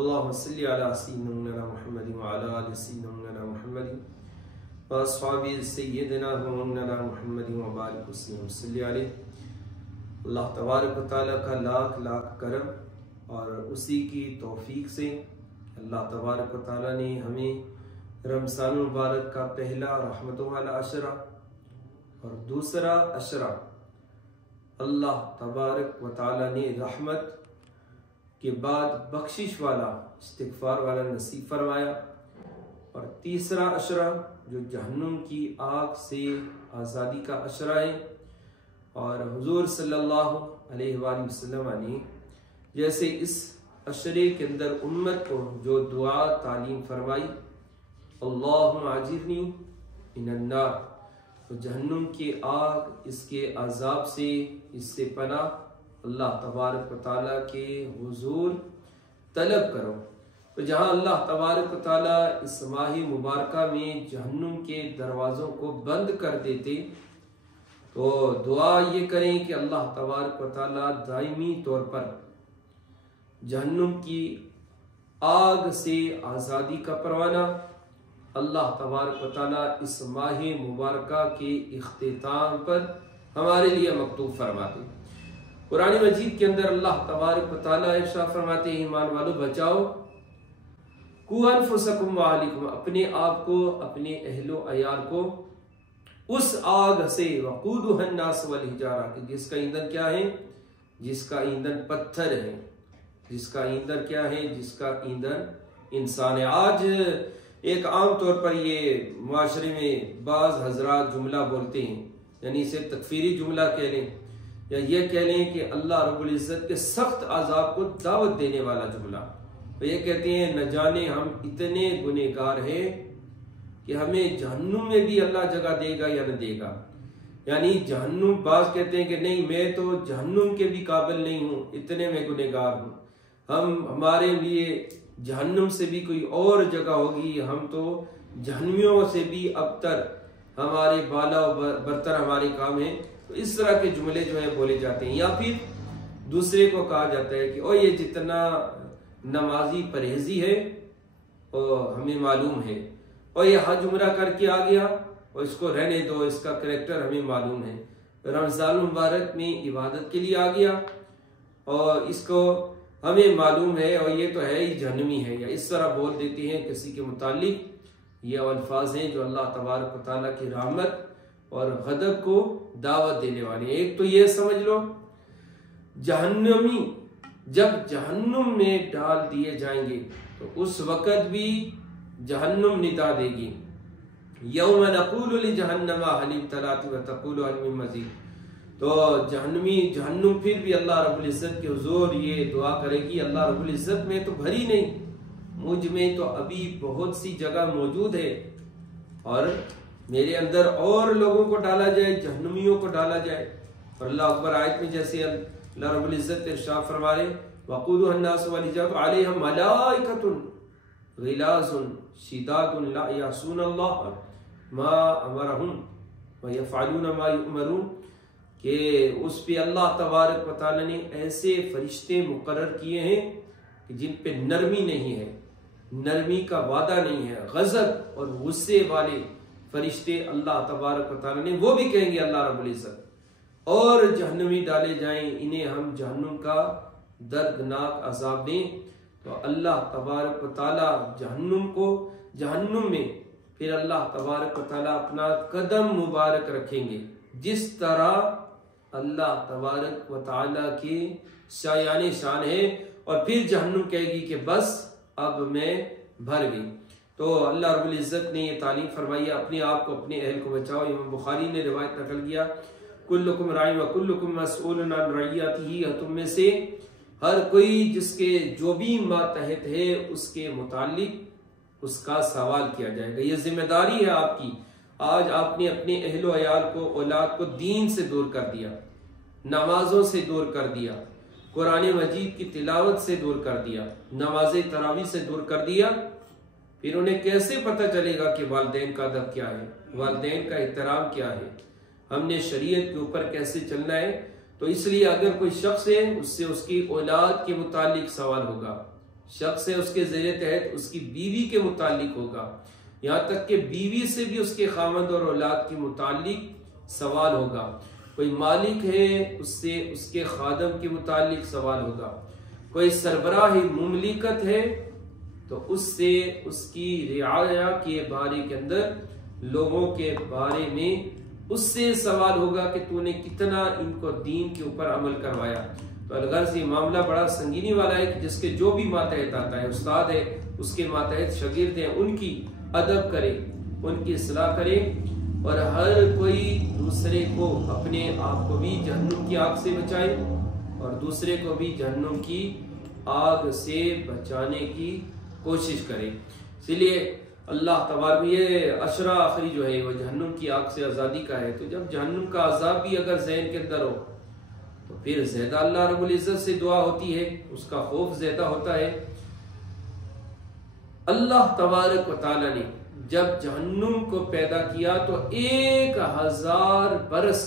اللهم صل على سيدنا محمد وعلى آل سيدنا محمد وأصحاب سيدنا مولانا محمد وبارك وسلم صلی علیہ۔ اللہ تبارک و تعالیٰ کا لاکھ لاکھ کرم اور اسی کی توفیق سے اللہ تبارک و تعالیٰ نے ہمیں رمضان المبارک کا پہلا رحمتوں والا عشرہ اور دوسرا عشرہ اللہ تبارک و تعالیٰ نے رحمت کے بعد بخشش والا استغفار والا نصیب فرمایا، اور تیسرا عشرہ جو جہنم کی آگ سے آزادی کا عشرہ ہے۔ اور حضور صلی اللہ علیہ وآلہ وسلم نے جیسے اس عشرے کے اندر امت کو جو دعا تعلیم فرمائی، اللہم اجرنی من النار، تو جہنم کی آگ، اس کے عذاب سے، اس سے پناہ اللہ تبارک و تعالیٰ کے حضور طلب کرو۔ تو جہاں اللہ تبارک و تعالیٰ اس ماہ مبارکہ میں جہنم کے دروازوں کو بند کر دیتے، تو دعا یہ کریں کہ اللہ تبارک و تعالیٰ دائمی طور پر جہنم کی آگ سے آزادی کا پروانہ اللہ تبارک و تعالیٰ اس ماہ مبارکہ کے اختتام پر ہمارے لیے مکتوب فرماتے۔ قرآن مجید کے اندر اللہ تبارک و تعالیٰ ارشاد فرماتے ہیں، ایمان والو بچاؤ، قوا انفسکم وعلیکم، اپنے آپ کو، اپنے اہل و عیال کو اس آگ سے، وقودھا الناس والحجارہ، کہ جس کا ایندھن کیا ہے؟ جس کا ایندھن پتھر ہے، جس کا ایندھن کیا ہے؟ جس کا ایندھن انسان ہے۔ آج ایک عام طور پر یہ معاشرے میں بعض حضرات جملہ بولتے ہیں، یعنی اسے تکفیری جملہ کہہ لیں، یا یہ کہہ لیں کہ اللہ رب العزت کے سخت عذاب کو دعوت دینے والا جملہ۔ وہ یہ کہتے ہیں نہ جانے ہم اتنے گنہگار ہیں کہ ہمیں جہنم میں بھی اللہ جگہ دے گا یا نہ دے گا۔ یعنی جہنم، بعض کہتے ہیں کہ نہیں میں تو جہنم کے بھی قابل نہیں ہوں، اتنے میں گنہگار ہوں، ہمارے لیے جہنم سے بھی کوئی اور جگہ ہوگی، ہم تو جہنمیوں سے بھی ابتر، ہمارے بالا و برتر ہمارے کام ہیں۔ تو اس طرح کے جملے جو ہیں بولے جاتے ہیں، یا پھر دوسرے کو کہا جاتا ہے کہ او یہ جتنا نمازی پرہیزی ہے اور ہمیں معلوم ہے، اور یہ حج عمرہ کر کے آ گیا اور اس کو رہنے دو، اس کا کریکٹر ہمیں معلوم ہے، رمضان المبارک میں عبادت کے لیے آ گیا اور اس کو ہمیں معلوم ہے اور یہ تو ہے ہی جہنمی ہے، یا اس طرح بول دیتے ہیں کسی کے متعلق۔ یہ الفاظ ہیں جو اللہ تبارک و تعالیٰ کی رحمت اور غضب کو دعوت دینے والی ہیں۔ ایک تو یہ سمجھ لو، جہنمی جب جہنم میں ڈال دیے جائیں گے تو اس وقت بھی جہنم ندا دے گی، یوم نقول لجہنم هل امتلأت وتقول هل من مزید، تو جہنم پھر بھی اللہ رب العزت کے حضور یہ دعا کرے گی، اللہ رب العزت میں تو بھری نہیں، مجھ میں تو ابھی بہت سی جگہ موجود ہے، اور میرے اندر اور لوگوں کو ڈالا جائے، جہنمیوں کو ڈالا جائے۔ اور اللہ اکبر آیت میں جیسے اللہ رب العزت ارشاد فرما رہے، وقودھا الناس والحجارہ علیہم ملائکۃ غلاظ شداد لا یعصون اللہ ما امرہم ویفعلون ما یؤمرون، کہ اس پہ اللہ تبارک و تعالی نے ایسے فرشتے مقرر کیے ہیں کہ جن پہ نرمی نہیں ہے، نرمی کا وعدہ نہیں ہے، غضب اور غصے والے فرشتے اللہ تبارک و تعالیٰ نے، وہ بھی کہیں گے اللہ رب العزت، اور جہنمی ڈالے جائیں انہیں ہم جہنم کا دردناک عذاب دیں۔ تو اللہ تبارک و تعالیٰ جہنم میں پھر اللہ تبارک و تعالیٰ اپنا قدم مبارک رکھیں گے، جس طرح اللہ تبارک و تعالیٰ کی شایان شان ہے، اور پھر جہنم کہے گی کہ بس اب میں بھر گئی۔ تو اللہ رب العزت نے یہ تعلیم فرمائی ہے، اپنے آپ کو، اپنے اہل کو بچاؤ۔ امام بخاری نے روایت نقل کیا، کلکم راع وکلکم مسئول عن رعیتہ، تم میں سے ہر کوئی جس کے جو بھی ماتحت ہے اس کے متعلق اس کا سوال کیا جائے گا، یہ ذمہ داری ہے آپ کی۔ آج آپ نے اپنے اہل و عیال کو، اولاد کو دین سے دور کر دیا، نمازوں سے دور کر دیا، قرآن مجید کی تلاوت سے دور کر دیا، نماز تراویح سے دور کر دیا، پھر انہیں کیسے پتہ چلے گا کہ والدین کا ادب کیا ہے، والدین کا احترام کیا ہے، ہم نے شریعت کے اوپر کیسے چلنا ہے۔ تو اس لیے اگر کوئی شخص ہے، اس سے اس کی اولاد کے متعلق سوال ہوگا، شخص ہے اس کے زیر تحت اس کی بیوی کے متعلق ہوگا، یہاں تک کہ بیوی سے بھی اس کے خامند اور اولاد کے متعلق سوال ہوگا، کوئی مالک ہے اس سے اس کے خادم کے متعلق سوال ہوگا، کوئی سربراہ مملکت ہے تو اس سے اس کی رعایا کے بارے کے اندر لوگوں کے بارے میں اس سے سوال ہوگا کہ تو نے کتنا ان کو دین کے اوپر عمل کروایا۔ تو الغرض یہ معاملہ بڑا سنگینی والا ہے کہ جس کے جو بھی ماتحت آتا ہے، استاد ہے اس کے ماتحت شاگرد ہیں، ان کی ادب کرے، ان کی اصلاح کرے، اور ہر کوئی دوسرے کو اپنے آپ کو بھی جہنم کی آگ سے بچائے اور دوسرے کو بھی جہنم کی آگ سے بچانے کی کوشش کرے۔ اسی لیے اللہ تبارک یہ عشرہ آخری جو ہے وہ جہنم کی آگ سے آزادی کا ہے، تو جب جہنم کا عذاب بھی اگر ذہن کے اندر ہو تو پھر زیادہ اللہ رب العزت سے دعا ہوتی ہے، اس کا خوف زیادہ ہوتا ہے۔ اللہ تبارک و تعالی نے جب جہنم کو پیدا کیا تو 1000 برس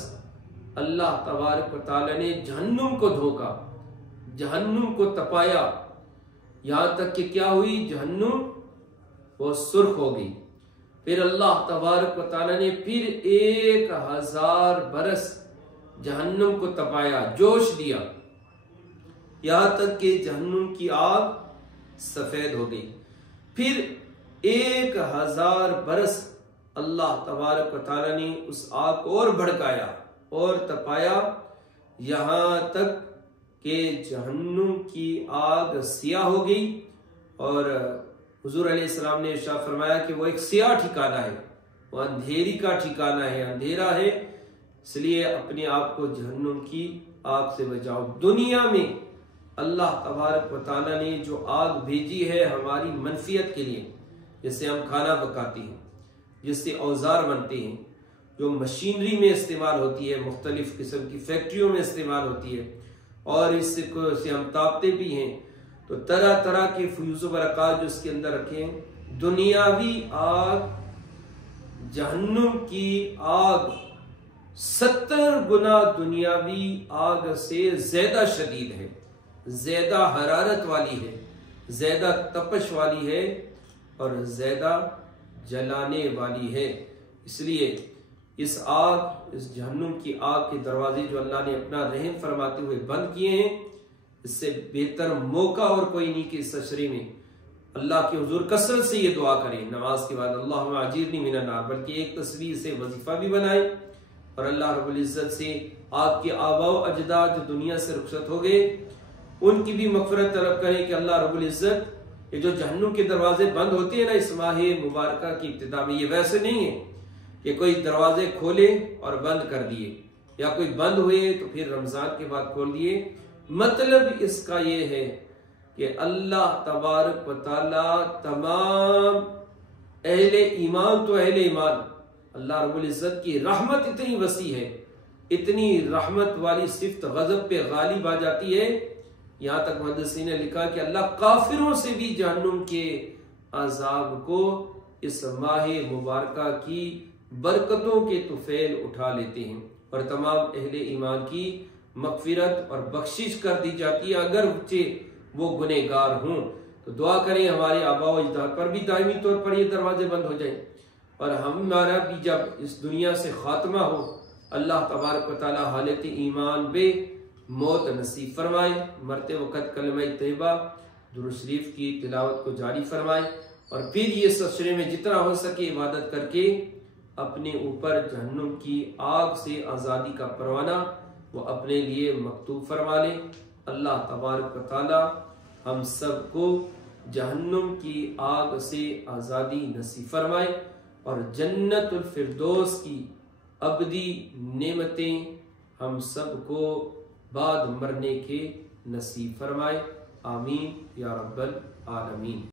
اللہ تبارک و تعالی نے جہنم کو دھوکا، جہنم کو تپایا، یہاں تک کہ کیا ہوئی، جہنم وہ سرخ ہو گئی۔ پھر اللہ تبارک و تعالی نے پھر 1000 برس جہنم کو تپایا، جوش دیا، یہاں تک کہ جہنم کی آگ سفید ہو گئی۔ پھر 1000 برس اللہ تبارک و تعالی نے اس آگ کو اور بھڑکایا اور تپایا، یہاں تک کہ جہنم کی آگ سیاہ ہو گئی، اور حضور علیہ السلام نے ارشاد فرمایا کہ وہ ایک سیاہ ٹھکانہ ہے، وہ اندھیری کا ٹھکانہ ہے، اندھیرا ہے، اس لیے اپنے آپ کو جہنم کی آگ سے بچاؤ۔ دنیا میں اللہ تبارک و تعالی نے جو آگ بھیجی ہے ہماری منفیت کے لیے، جس سے ہم کھانا پکاتے ہیں، جس سے اوزار بنتے ہیں، جو مشینری میں استعمال ہوتی ہے، مختلف قسم کی فیکٹریوں میں استعمال ہوتی ہے، اور اس سے ہم تاپتے بھی ہیں، تو طرح طرح کے فیوز و برکات جو اس کے اندر رکھے ہیں۔ دنیاوی آگ جہنم کی آگ 70 گنا دنیاوی آگ سے زیادہ شدید ہے، زیادہ حرارت والی ہے، زیادہ تپش والی ہے، اور زیادہ جلانے والی ہے۔ اس لیے اس آگ، اس جہنم کی آگ کے دروازے جو اللہ نے اپنا رحم فرماتے ہوئے بند کیے ہیں، اس سے بہتر موقع اور کوئی نہیں کہ اس اشرے میں اللہ کے حضور کثرت سے یہ دعا کریں نماز کے بعد، اللہم اجرنی من النار، بلکہ ایک تصویر سے وظیفہ بھی بنائیں، اور اللہ رب العزت سے آپ کے آباء و اجداد جو دنیا سے رخصت ہو گئے ان کی بھی مغفرت طلب کریں کہ اللہ رب العزت یہ جو جہنم کے دروازے بند ہوتے ہیں نا اس ماہ مبارکہ کی ابتدا میں، یہ ویسے نہیں ہے کہ کوئی دروازے کھولے اور بند کر دیے، یا کوئی بند ہوئے تو پھر رمضان کے بعد کھول دیے۔ مطلب اس کا یہ ہے کہ اللہ تبارک و تعالی تمام اہل ایمان تو اہل ایمان، اللہ رب العزت کی رحمت اتنی وسیع ہے، اتنی رحمت والی صفت غضب پہ غالب آ جاتی ہے، یہاں تک محدثین نے لکھا کہ اللہ کافروں سے بھی جہنم کے عذاب کو اس ماہ مبارکہ کی برکتوں کے طفیل اٹھا لیتے ہیں، اور تمام اہل ایمان کی مغفرت اور بخشش کر دی جاتی ہے اگرچہ وہ گنہگار ہوں۔ تو دعا کریں ہمارے آباء و اجداد پر بھی دائمی طور پر یہ دروازے بند ہو جائیں، اور ہمارا بھی جب اس دنیا سے خاتمہ ہو اللہ تبارک و تعالی حالت ایمان بے موت نصیب فرمائے، مرتے وقت کلمہ طیبہ درود شریف کی تلاوت کو جاری فرمائے، اور پھر یہ سچرے میں جتنا ہو سکے عبادت کر کے اپنے اوپر جہنم کی آگ سے آزادی کا پروانہ وہ اپنے لیے مکتوب فرما لے۔ اللہ تبارک و تعالی ہم سب کو جہنم کی آگ سے آزادی نصیب فرمائے، اور جنت الفردوس کی ابدی نعمتیں ہم سب کو بعد مرنے کے نصیب فرمائے، آمین یا رب العالمین۔